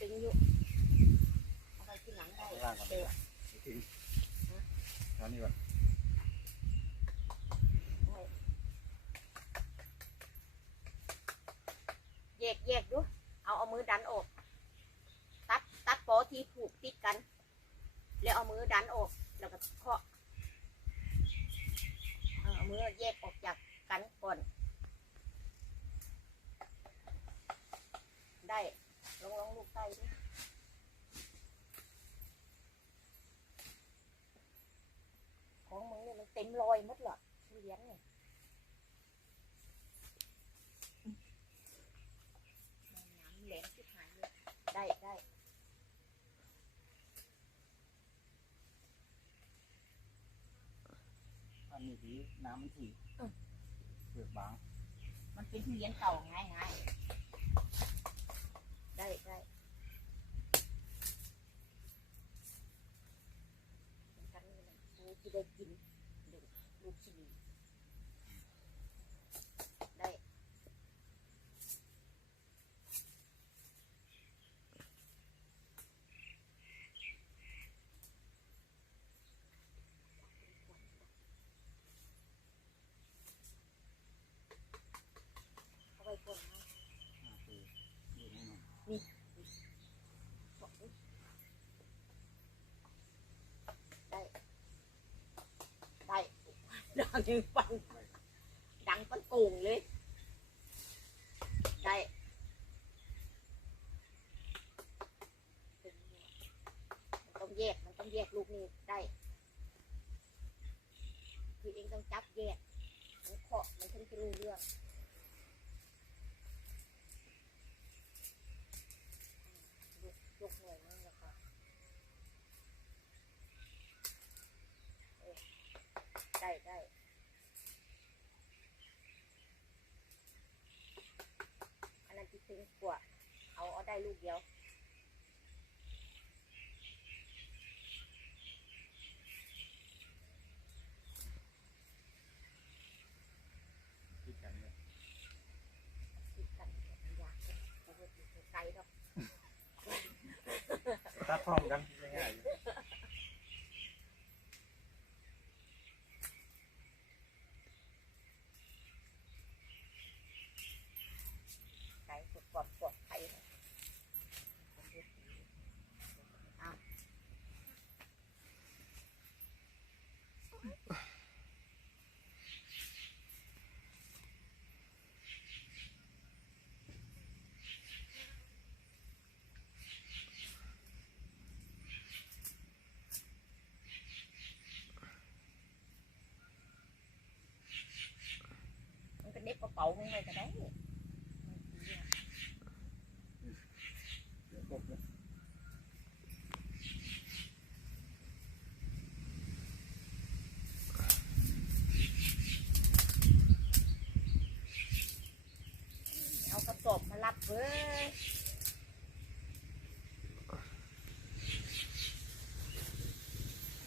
ตึงอยู่เอาไปที่หลังได้ข้างล่างก่อนเอดีอกว่าไม่ถึงเอานี่ก่อนแยกแยกดู เอาเอามือดันออก ตัดตัดปอที่ผูกติดกัน แล้วเอามือดันออก แล้วก็เคาะเอาเอามือแยกออกจากกันก่อน ได้ ลองลองลูกไส้ดูของมึงเนี่ยมันเต็มรอยหมดเหรอทุเรียนเนี่ยน้ำแหลมที่หายเลยได้ได้อันนี้ดีน้ำมันถี่เปลือกบาง มันเป็นทุเรียนเก่าง่ายง่ายได้ได้เหมือนกันนี่แหละ กูที่ได้กินเดี๋ยวลูกชีวีได้เอาไว้ก่อนนะ โอเคอยู่นี่หน่อย บอกดิได้ ได้ ดังปันดังปันโก่งเลย ได้มันต้องแยก มันต้องแยกลูกนี้ได้ คือเองต้องจับแยกมันเคาะมันถึงจะรู้เรื่อง ยกยกหน่วยนึงแล้วก็เออได้ได้อันนั้นที่ตึงกว่า เอาเอา ได้ลูกเดียว ติดกันเลย ติดกันมันยากเลยโอ้โหอยู่ไกลดอก ตัดพร้อมกันง่ายๆอยู่ ไกลสุดปลอดปลอดภัยเลยอ้าว มันก็เด็บกระเป๋ามึงเลยก็ได้ เดี๋ยวครบเลย เอากระสอบมารับเว้ย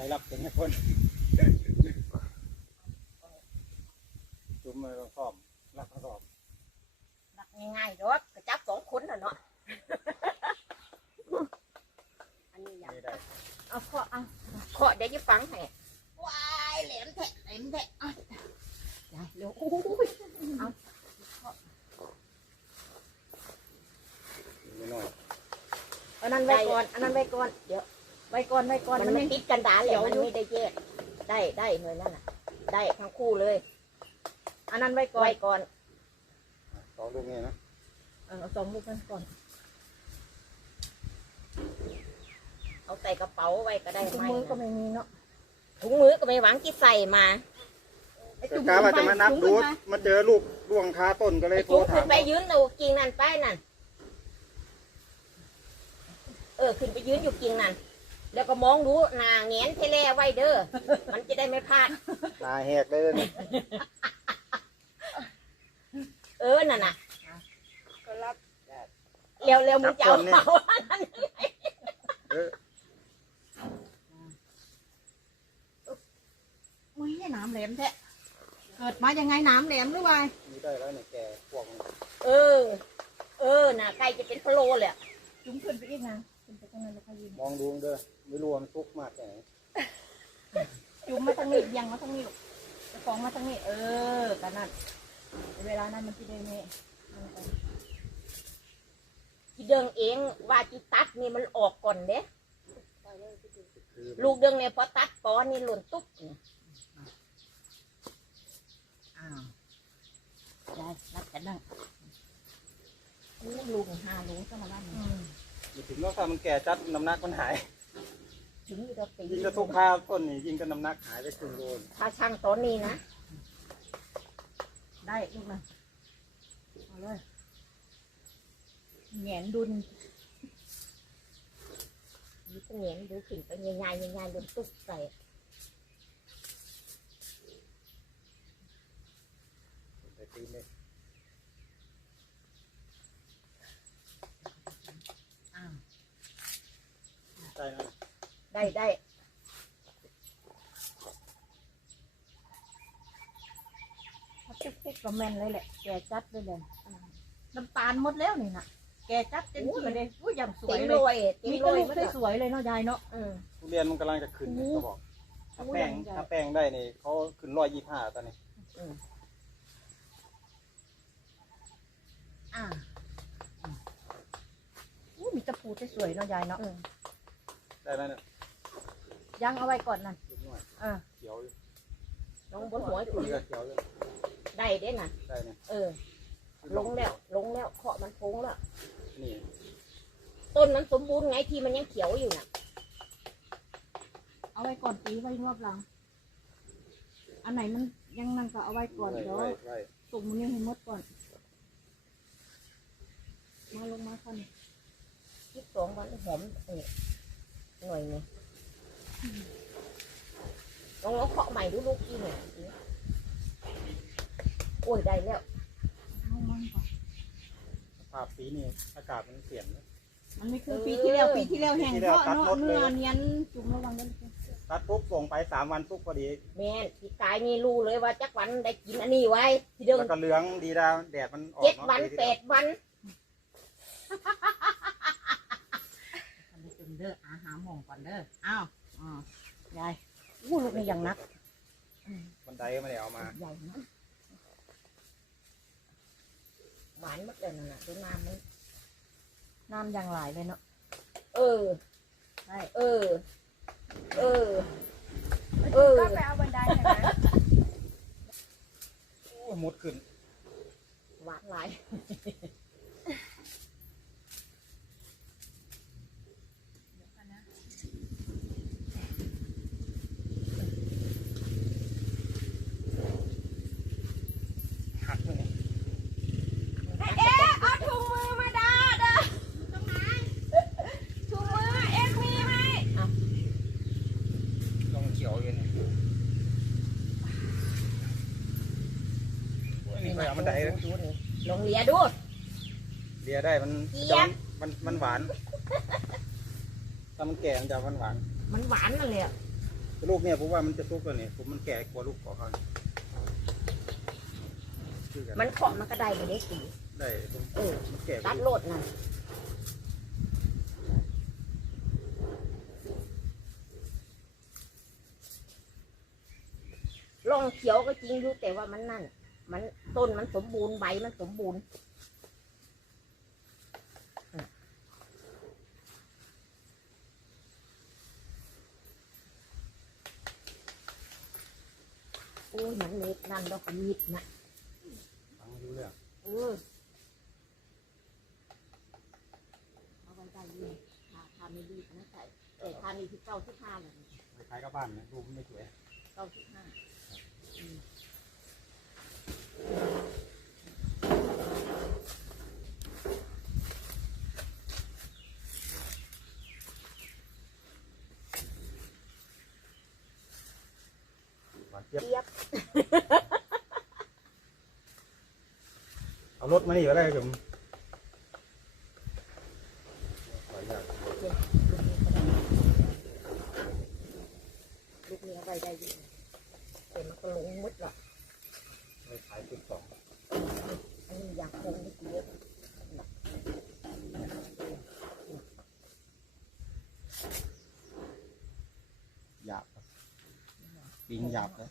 ใครรับเป็นไงคนจุ่มเลยพร้อมรับกระสอบรับง่ายๆดอกกระจับสองคนน่ะเนาะอันนี้อย่างนี่ได้เอาเคาะเอาเคาะเดี๋ยวจะฟังให้ว้ายแหลมแทะแหลมแทะอะได้เร็วโอ้ยนิดหน่อยอันนั้นไว้ก่อนอันนั้นไว้ก่อนเดี๋ยว ไว้ก่อนไว้ก่อนมันไม่ติดกันดานเลยมันไม่ได้แยก ได้ได้หน่วยนั่นน่ะ ได้ทั้งคู่เลย อันนั้นไว้ก่อนไว้ก่อนสองลูกนี้นะเอาสองลูกนั้นก่อน เอาใส่กระเป๋าไว้ก็ได้ถุงไหมมือก็นะไม่มีเนาะถุงมือก็ไม่หวังที่ใส่มาไอ้แต่ถุงกาว่าจะมานับถุงดูมือมาเจอลูกล่วงคาต้นก็เลยไอ้โทรจุ๊กถาขึ้มนไปยืนอยู่กิ่งนั่นไปนั่น เออ ขึ้นไปยืนอยู่กิ่งนั่น แล้วก็มองดูหนาแงนเทเลไว้เด้อ มันจะได้ไม่พลาดตาแหกได้เลยเนี่ยเออ นั่นน่ะ ก็รับเร็วเร็วๆมึงจะเอาเอาอันนั้นเออไม่ให้น้ำแหลมแท้เกิดมายังไงน้ำแหลมหรือไงนี่ได้แล้วเนี่ยแกพวกมันเออ เออ น่ะใกล้จะเป็นพะโลเลยอะจุ้มขึ้นไปอีกนะขึ้นไปตรงนั้นแล้วก็ยืนมองดูเด้อ ไม่รู้ว่ามันซุกมากแค่ไหนจุ้มมาทางนี้ยังมาทางนี้ลูกเจะของมาทางนี้ เออกันนั่นเวลานั้นมันจะได้ไม่นั่นไปที่เดิงเองว่าจิตัดนี่มันออกก่อนเด้คือลูกเดิงเนี่ยพอตัดปอนี่หล่นตุ๊บเนี่ยอ้าวได้รับกันนั่งอู้ลูกห้าลูกก็มาบ้านอืมอย่าถึงว่าถ้ามันแก่จัดน้ำหนักมันหาย ถึงจะปียิ่งกระทุกข้าวต้นนี่ยิ่งก็น้ำหนักหายไปครึ่งโลนถ้าช่างตอนนี้นะ ได้ลูกนะเอาเลยแหงนดุนดูเงี้ยดูขึ้นไปใหญ่ๆใหญ่ๆหล่นตุ๊บใส่แต่ตีนเลย อ้าว ใช่นะ ได้ได้ถ้าปุ๊กปุ๊กก็แม่นเลยแหละ แกจัดเลยเลยอ่าน้ำตาลหมดแล้วนี่นะแกจัดเต็มที่เลยอุ้ยอย่างสวเต็ยมเลโรยยเต็มมีโรแต่ยลูกมันอะสวยๆเลยเนาะยายเนาะเออทุเรียนมันกำลังจะขึ้นโอ้เนี่ยเขาบอก ถ้าโอ้แป้งยังใหญ่ถ้าแป้งได้นี่เขาขึ้นร้อยยี่ห้าตอนนี้อ่าอู้มีแตะปูสวยๆเนาะยายเนาะเออได้แล้วเนี่ย ยังเอาไว้ก่อนนั่นลูกหน่อยอ่าเขียวอยู่ลงบนหัวจุดเลือดเขียวเลยได้เด้น่ะ ได้เนี่ยเออ ลงแล้ว ลงแล้วเคาะมันพงแล้ว นี่ต้นมันสมบูรณ์ไงที่มันยังเขียวอยู่น่ะ เอาไว้ก่อนปีไว้รอบหลัง อันไหนมันยังนั่นก็เอาไว้ก่อนไว้เดี๋ยวไว้ไว้ส่งมันนี่ให้หมดก่อน มาลงมาก่อน ยี่สองวันหอมเออหน่อยไง ลองลองเคาะใหม่ดูลูกกี่เนี่ยโอ้ยได้แล้วเอามันก่อนสภาพปีนี้อากาศมันเปลี่ยนนะ มันไม่คือปีที่แล้วปีที่แล้วแห้งปีที่เพแล้วราะตัดเนาะหมดเลยเนื้อเนียนจุ่มระวังด้วยตัดปุ๊บส่งไปสามวันปุ๊บพอดี แม่นพี่กายนี่รู้เลยว่าจักวันได้กินอันนี้ไว้ที่เดิมแล้วก็เหลืองดีดาวแดดมันออกเจ็ดเนาะวันปีที่แปแล้วดวันอันนี้เป็นเด้ออาหาหมองก่อนเด้ออ้าว อ่ายายอู้ลูกนี่ยังนักบันไดก็ไม่ได้เอามาใหญ่นะหวานหมดเลยนั่นน่ะดูน้ำมันน้ำยังหลายเลยเนาะเออใช่เออ เออ เออก็ไปเอาบันไดใช่ไหมโอ้ยมดขึ้น หวานหลาย หักเลยเอ๊ะเอาถุงมือมาดาดาตรงไหนถุงมือเอ็กมีไหมอะลองเขียวอยู่เนี่ยโอ้ยนี่ไปเอาบันไดเลยดูนี่ลองเลียดูเลียได้มันเจี๊จยอบนมันมันหวานถ้ามันแก่มันจะหวานหวานมันหวานนั่นแหละๆลูกเนี่ยผมว่ามันจะซุกแล้วเนี่ยผมมันแก่กว่าลูกของเขา คือกันมันเคาะมันก็ได้ไปได้สีได้ผมเออมันแก่กตัว่าดลูกโลดนั่นลองเขียวก็จริงอยู่แต่ว่ามันนั่น มันต้นมันสมบูรณ์ใบมันสมบูรณ์อะโอ้ยมันเล็กนั่นดอกมีดนะฟังไม่ รู้เรื่องเออเอาไว้ได้เลยทาทาไม่ดีนะใส่แต่ทามีที่เก้าที่ห้าเลยคล้ายๆกับบ้านนะรูปมันไม่สวยเก้าที่ห้าหวานเจี๊ยบ เจี๊ยบ รถมานี่ก็ได้ผมลูกเนื้อไว้ได้อยู่แต่มันก็หลงมุดหรอกไปขายสิบสองอันนี้อยากคงนิดเดียวหยาบปิงหยาบเลย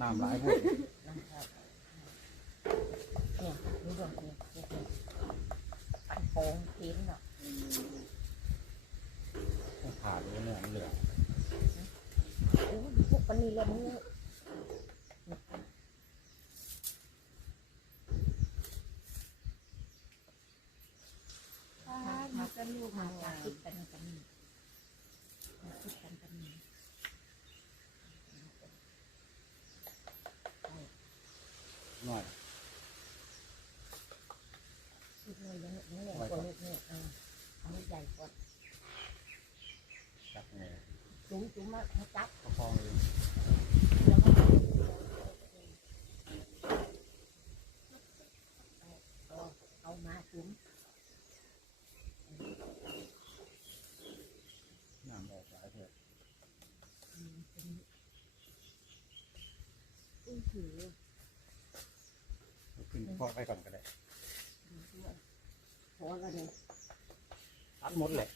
น้ำไหลหมด เนี่ยเนี่ยเนี่ยปันโป้งทิ้นเนาะขาดเลยเนี่ยมันเหลืองโอ้ยพวกปันนี้เลยมึงเนี่ย มากันลูก มา มา จากคิดกันกันนี่มาคิดกันกันนี่ หน่อย คิดเลยยังยังแหลกกว่าลูกเนี่ยเออเอาให้ใหญ่ก่อน จับไง จุ๋มจุ๋มมาให้จับ ประคองเลยเอาเอามาจุ๋มน้ำออกหลายเถอะอืมเป็นอุ้ยถือขึ้นพอดไปก่อนก็ได้พอแล้วเลยตัดหมดเลย